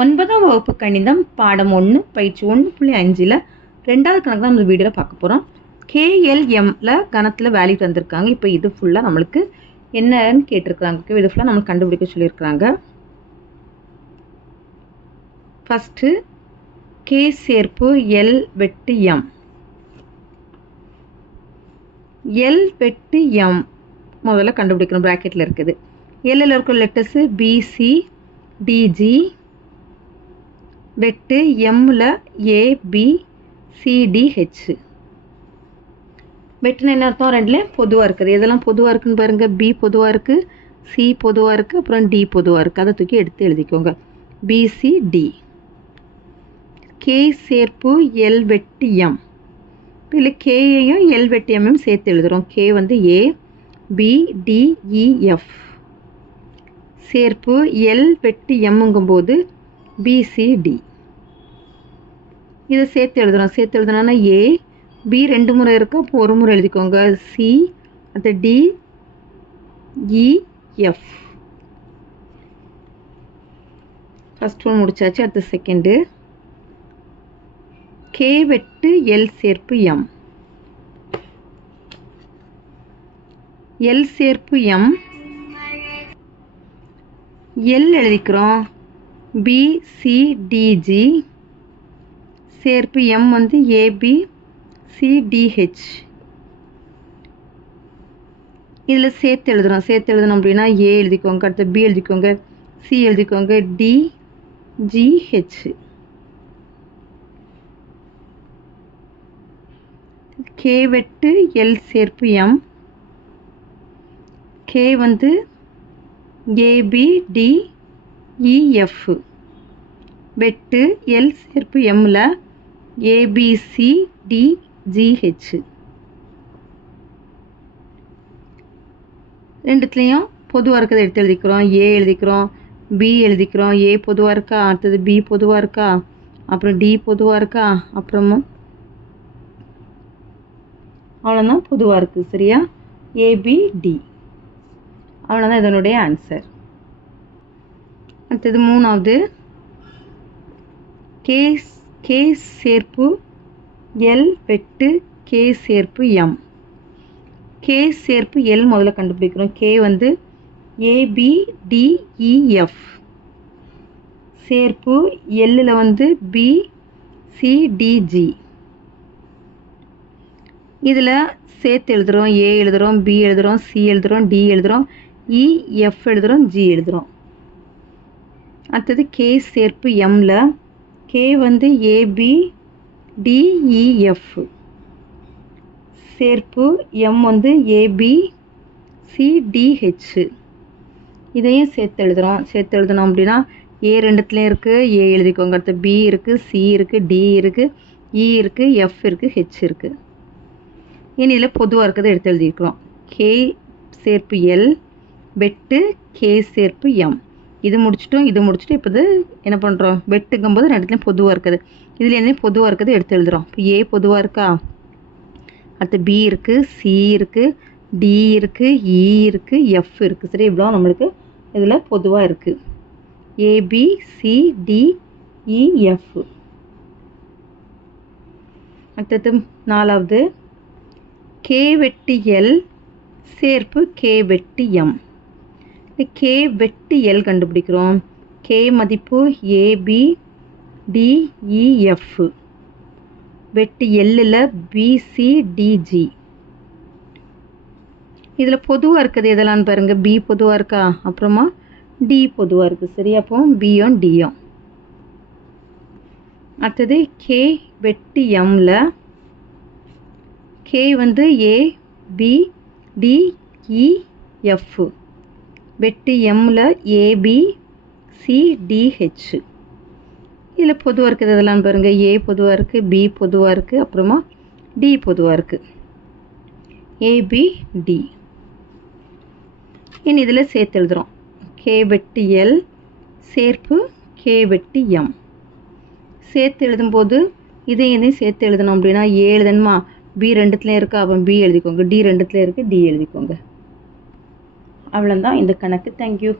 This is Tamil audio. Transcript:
ஒன்பதாம் வகுப்பு கணிதம் பாடம் ஒன்று பயிற்சி ஒன்று புள்ளி அஞ்சில் ரெண்டாவது கணக்கு தான் நம்ம வீடியோவில் பார்க்க போகிறோம் கேஎல்எம்ல கணத்தில் வேல்யூ தந்திருக்காங்க. இப்போ இது ஃபுல்லாக நம்மளுக்கு என்னன்னு கேட்டிருக்கிறாங்க. ஓகே இது ஃபுல்லாக நம்மளுக்கு கண்டுபிடிக்க சொல்லியிருக்கிறாங்க. ஃபஸ்ட்டு கே சேர்ப்பு எல் வெட்டு எம் எல் வெட்டு எம் முதல்ல கண்டுபிடிக்கணும். ப்ராக்கெட்டில் இருக்குது. எல்லில் இருக்கிற லெட்டர்ஸு பிசி டிஜி வெட்டு எம்மில் ஏபி சிடிஹெச் வெட்டுன்னு என்ன அர்த்தம்? ரெண்டுலேயும் பொதுவாக இருக்குது. எதெல்லாம் பொதுவாக இருக்குன்னு பாருங்கள் பி பொதுவாக இருக்குது சி பொதுவாக இருக்குது அப்புறம் டி பொதுவாக இருக்குது அதை தூக்கி எடுத்து எழுதிக்கோங்க. பிசிடி கே சேர்ப்பு எல் வெட்டு எம் இதில் கேயையும் எல் வெட்டு எம்மையும் சேர்த்து எழுதுகிறோம் கே வந்து A B D E F சேர்ப்பு எல் வெட்டு எம்முங்கும்போது பிசிடி இதை சேர்த்து எழுதுகிறோம் சேர்த்து எழுதுனா ஏ பி ரெண்டு முறை இருக்கு. அப்போ ஒரு முறை எழுதிக்கோங்க. சி அது டி இஎஃப் ஃபஸ்ட் ஒன் முடிச்சாச்சு. அடுத்த செகண்டு கே வெட்டு எல் சேர்ப்பு எம் எல் சேர்ப்பு எம் எல் எழுதிக்கிறோம். பிசிடிஜி சேர்ப்பு எம் வந்து ஏபி சிடிஹெச் இதில் சேர்த்து எழுதுகிறோம் சேர்த்து எழுதணும் அப்படின்னா ஏ எழுதிக்கோங்க அடுத்து பி எழுதிக்கோங்க. சி எழுதிக்கோங்க டி ஜிஹெச் கே வெட்டு எல் சேர்ப்பு எம் கே வந்து A B D E F வெட்டு எல் சேர்ப்பு எம்மில் ஏபிசி டிஜிஹெச் ரெண்டுத்துலேயும் பொதுவாக இருக்கிறத எடுத்து எழுதிக்கிறோம். ஏ எழுதிக்கிறோம். பி எழுதிக்கிறோம். ஏ பொதுவாக இருக்கா? அடுத்தது பி பொதுவாக இருக்கா? அப்புறம் டி பொதுவாக இருக்கா? அப்புறமும் அவ்வளோதான் பொதுவாக இருக்குது சரியா? ஏபிடி அவ்வளோதான் இதனுடைய ஆன்சர் அடுத்தது மூணாவது. கே கே சேர்ப்பு எல் வெட்டு கே சேர்ப்பு எம். கே சேர்ப்பு எல் முதல்ல கண்டுபிடிக்கிறோம். கே வந்து ஏபிடிஇஎஃப் சேர்ப்பு எல்லில் வந்து பி சிடிஜி இதில் சேர்த்து எழுதுகிறோம் ஏ எழுதுகிறோம் பி எழுதுகிறோம் சி எழுதுகிறோம் டி எழுதுகிறோம் இஎஃப் எழுதுகிறோம் ஜி எழுதுகிறோம் அடுத்தது கே சேர்ப்பு எம்மில் கே வந்து A B D E F e, சேர்ப்பு எம் வந்து A B C D H இதையும் சேர்த்து எழுதுகிறோம் சேர்த்து எழுதணும் அப்படின்னா ஏ ரெண்டுத்துலேயும் இருக்குது ஏ எழுதிக்கோங்க. அடுத்து பி இருக்குது சி இருக்குது டி இருக்குது இ e இருக்குது எஃப் இருக்குது ஹெச் இருக்குது இனி இதில் பொதுவாக இருக்கிறத எடுத்து எழுதியிருக்கிறோம். கே சேர்ப்பு எல் வெட்டு கே சேர்ப்பு எம் இது முடிச்சிட்டோம் இது முடிச்சுட்டு இப்போ இது என்ன பண்ணுறோம் வெட்டுங்கும்போது ரெண்டுத்துலையும் பொதுவாக இருக்குது. இதில் என்ன பொதுவாக இருக்குது எடுத்து எழுதுகிறோம் இப்போ ஏ பொதுவாக இருக்கா? அடுத்து பி இருக்குது சி இருக்குது டி இருக்குது இ e இருக்குது எஃப் இருக்குது சரி இவ்வளோ நம்மளுக்கு இதில் பொதுவாக இருக்குது A B C D E F e, அடுத்தது நாலாவது. கே வெட்டி எல் சேர்ப்பு கே வெட்டி எம் கே வெட்டு எல் கண்டுபிடிக்கிறோம். கே மதிப்பு A B D E F e, வெட்டு எல்லில் பிசிடிஜி இதில் பொதுவாக இருக்குது எதெல்லாம் பாருங்கள் பி பொதுவாக இருக்கா? அப்புறமா டி பொதுவாக இருக்குது சரி அப்போ பியும் டியும் அடுத்தது கே வெட்டு எம்மில் கே வந்து ஏ பி டிஇஎஃப் வெட்டு எம்மில் ஏபி சிடிஹெச் இதில் பொதுவாக இருக்குது இதெல்லாம் பாருங்கள் ஏ பொதுவாக இருக்குது பி பொதுவாக இருக்குது அப்புறமா டி பொதுவாக இருக்குது ஏபிடி இனி இதில் சேர்த்து எழுதுகிறோம் கே வெட்டு எல் சேர்ப்பு கே வெட்டு எம் சேர்த்து எழுதும்போது இதையும் இதையும் சேர்த்து எழுதணும் அப்படின்னா ஏ எழுதணுமா? பி ரெண்டுத்துலேயும் இருக்கா? அவன் பி எழுதிக்கோங்க. டி ரெண்டுத்துலேயும் இருக்குது டி எழுதிக்கோங்க. அவ்வளோதான் இந்த கணக்கு. தேங்க்யூ